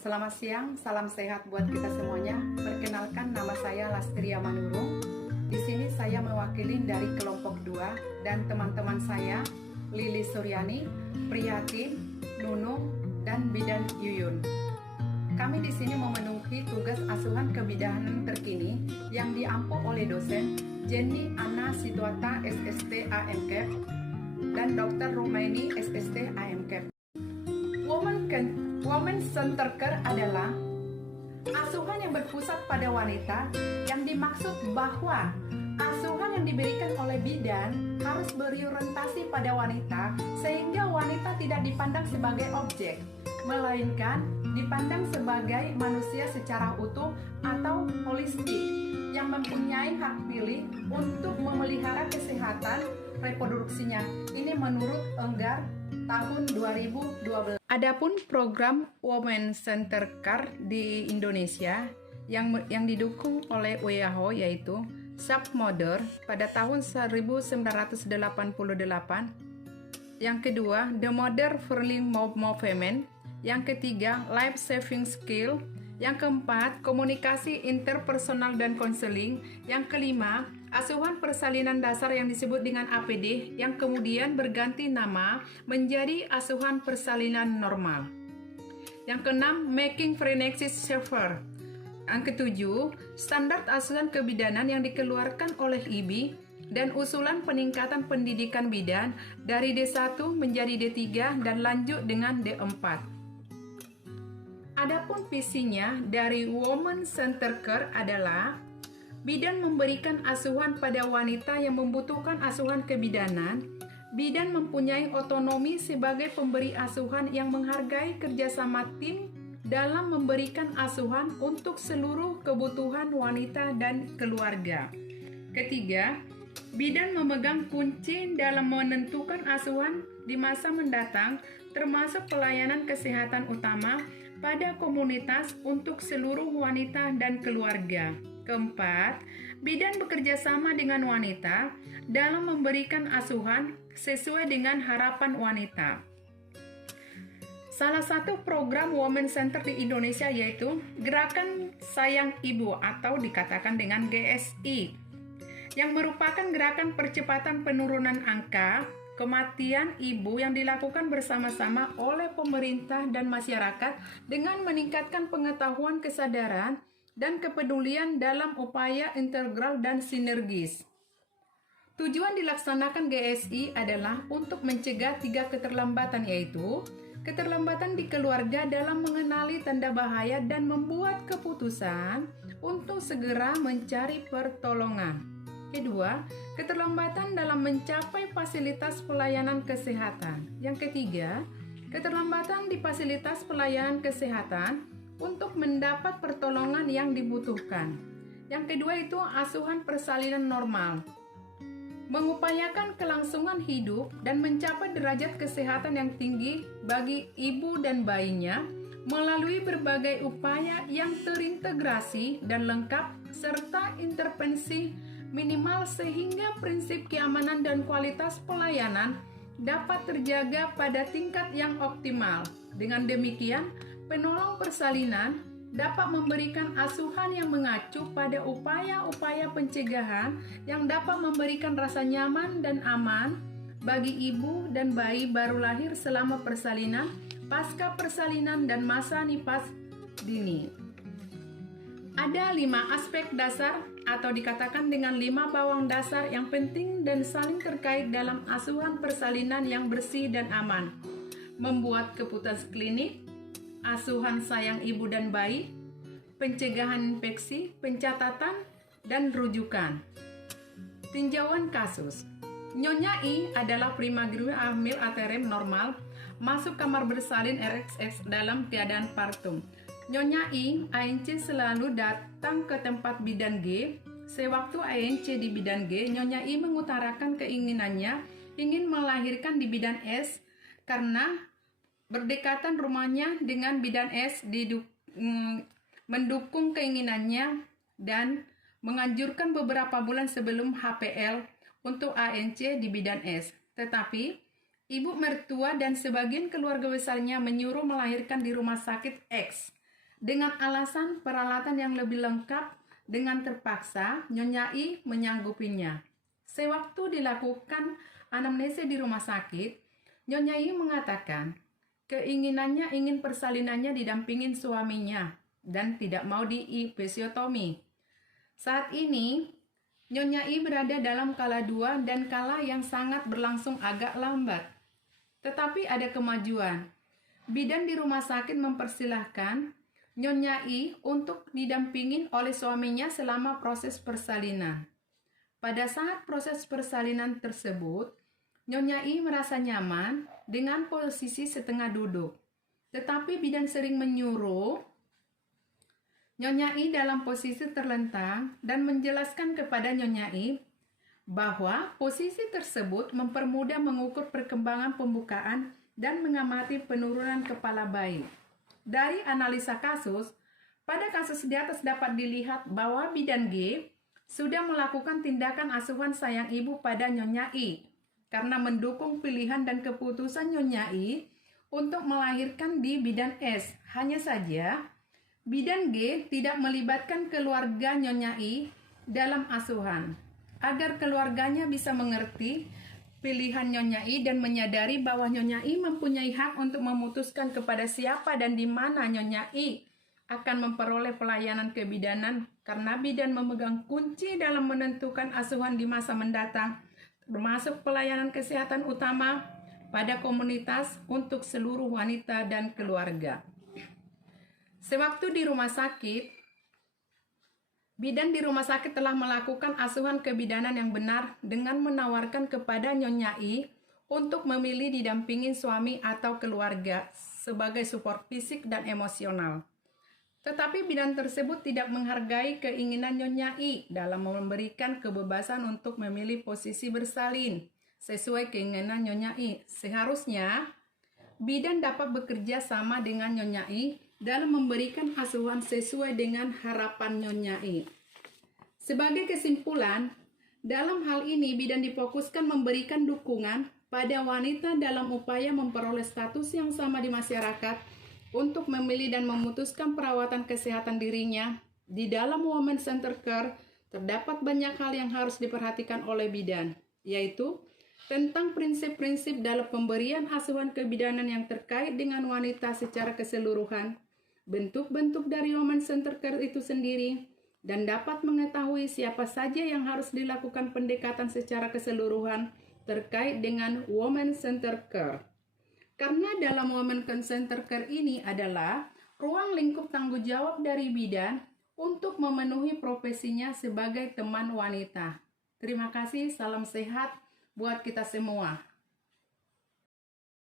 Selamat siang, salam sehat buat kita semuanya. Perkenalkan, nama saya Lastria Manurung. Di sini saya mewakili dari kelompok 2 dan teman-teman saya Lili Suryani, Priyatin, Nunung, dan Bidan Yuyun. Kami di sini memenuhi tugas asuhan kebidanan terkini yang diampu oleh dosen Jenny Anna Situata SST AMCAP dan Dr. Rumaini SST AMCAP. Women Center Care adalah asuhan yang berpusat pada wanita, yang dimaksud bahwa asuhan yang diberikan oleh bidan harus berorientasi pada wanita sehingga wanita tidak dipandang sebagai objek, melainkan dipandang sebagai manusia secara utuh atau holistik yang mempunyai hak pilih untuk memelihara kesehatan reproduksinya. Ini menurut Enggar tahun 2012. Adapun program Women Center Care di Indonesia yang didukung oleh WHO yaitu Submother pada tahun 1988. Yang kedua, The Mother Friendly Movement. Yang ketiga, Life Saving Skill. Yang keempat, komunikasi interpersonal dan konseling. Yang kelima, asuhan persalinan dasar yang disebut dengan APD, yang kemudian berganti nama menjadi asuhan persalinan normal. Yang keenam, Making Pregnancy Safer. Yang ketujuh, standar asuhan kebidanan yang dikeluarkan oleh IBI dan usulan peningkatan pendidikan bidan dari D1 menjadi D3 dan lanjut dengan D4. Adapun visinya dari Women Center Care adalah bidan memberikan asuhan pada wanita yang membutuhkan asuhan kebidanan. Bidan mempunyai otonomi sebagai pemberi asuhan yang menghargai kerjasama tim dalam memberikan asuhan untuk seluruh kebutuhan wanita dan keluarga. Ketiga, bidan memegang kunci dalam menentukan asuhan di masa mendatang, termasuk pelayanan kesehatan utama pada komunitas untuk seluruh wanita dan keluarga. Keempat, bidan bekerja sama dengan wanita dalam memberikan asuhan sesuai dengan harapan wanita. Salah satu program Women Center di Indonesia yaitu Gerakan Sayang Ibu atau dikatakan dengan GSI, yang merupakan gerakan percepatan penurunan angka kematian ibu yang dilakukan bersama-sama oleh pemerintah dan masyarakat dengan meningkatkan pengetahuan, kesadaran, dan kepedulian dalam upaya integral dan sinergis. Tujuan dilaksanakan GSI adalah untuk mencegah 3 keterlambatan, yaitu keterlambatan di keluarga dalam mengenali tanda bahaya dan membuat keputusan untuk segera mencari pertolongan. Kedua, keterlambatan dalam mencapai fasilitas pelayanan kesehatan. Yang ketiga, keterlambatan di fasilitas pelayanan kesehatan untuk mendapat pertolongan yang dibutuhkan. Yang kedua itu asuhan persalinan normal. Mengupayakan kelangsungan hidup dan mencapai derajat kesehatan yang tinggi bagi ibu dan bayinya melalui berbagai upaya yang terintegrasi dan lengkap serta intervensi minimal sehingga prinsip keamanan dan kualitas pelayanan dapat terjaga pada tingkat yang optimal. Dengan demikian, penolong persalinan dapat memberikan asuhan yang mengacu pada upaya-upaya pencegahan yang dapat memberikan rasa nyaman dan aman bagi ibu dan bayi baru lahir selama persalinan, pasca persalinan, dan masa nifas dini. Ada 5 aspek dasar atau dikatakan dengan 5 bawang dasar yang penting dan saling terkait dalam asuhan persalinan yang bersih dan aman. Membuat keputusan klinik, asuhan sayang ibu dan bayi, pencegahan infeksi, pencatatan, dan rujukan. Tinjauan kasus. Nyonya I adalah primigenius hamil aterem normal, masuk kamar bersalin RXX dalam keadaan partum. Nyonya I, ANC selalu datang ke tempat bidan G. Sewaktu ANC di bidan G, Nyonya I mengutarakan keinginannya ingin melahirkan di bidan S karena berdekatan rumahnya dengan bidan S mendukung keinginannya dan menganjurkan beberapa bulan sebelum HPL untuk ANC di bidan S. Tetapi ibu mertua dan sebagian keluarga besarnya menyuruh melahirkan di rumah sakit X Dengan alasan peralatan yang lebih lengkap, dengan terpaksa Nyonya I menyanggupinya. Sewaktu dilakukan anamnesa di rumah sakit, Nyonya I mengatakan keinginannya ingin persalinannya didampingin suaminya dan tidak mau di-episiotomi. Saat ini, Nyonya I berada dalam kala 2 dan kala yang sangat berlangsung agak lambat. Tetapi ada kemajuan. Bidan di rumah sakit mempersilahkan Nyonya I untuk didampingin oleh suaminya selama proses persalinan. Pada saat proses persalinan tersebut, Nyonya I merasa nyaman dengan posisi setengah duduk. Tetapi bidan sering menyuruh Nyonya I dalam posisi terlentang dan menjelaskan kepada Nyonya I bahwa posisi tersebut mempermudah mengukur perkembangan pembukaan dan mengamati penurunan kepala bayi. Dari analisa kasus, pada kasus di atas dapat dilihat bahwa bidan G sudah melakukan tindakan asuhan sayang ibu pada Nyonya I karena mendukung pilihan dan keputusan Nyonya I untuk melahirkan di bidan S. Hanya saja, bidan G tidak melibatkan keluarga Nyonya I dalam asuhan, agar keluarganya bisa mengerti pilihan Nyonya I dan menyadari bahwa Nyonya I mempunyai hak untuk memutuskan kepada siapa dan di mana Nyonya I akan memperoleh pelayanan kebidanan karena bidan memegang kunci dalam menentukan asuhan di masa mendatang, termasuk pelayanan kesehatan utama pada komunitas untuk seluruh wanita dan keluarga. Sewaktu di rumah sakit, bidan di rumah sakit telah melakukan asuhan kebidanan yang benar dengan menawarkan kepada Nyonya I untuk memilih didampingin suami atau keluarga sebagai support fisik dan emosional. Tetapi bidan tersebut tidak menghargai keinginan Nyonya I dalam memberikan kebebasan untuk memilih posisi bersalin sesuai keinginan Nyonya I. Seharusnya, bidan dapat bekerja sama dengan Nyonya I dalam memberikan asuhan sesuai dengan harapan Nyonya I. Sebagai kesimpulan, dalam hal ini bidan difokuskan memberikan dukungan pada wanita dalam upaya memperoleh status yang sama di masyarakat untuk memilih dan memutuskan perawatan kesehatan dirinya. Di dalam Women Center Care, terdapat banyak hal yang harus diperhatikan oleh bidan, yaitu tentang prinsip-prinsip dalam pemberian asuhan kebidanan yang terkait dengan wanita secara keseluruhan, bentuk-bentuk dari Women Center Care itu sendiri, dan dapat mengetahui siapa saja yang harus dilakukan pendekatan secara keseluruhan terkait dengan Women Center Care. Karena dalam Women Center Care ini adalah ruang lingkup tanggung jawab dari bidan untuk memenuhi profesinya sebagai teman wanita. Terima kasih, salam sehat buat kita semua.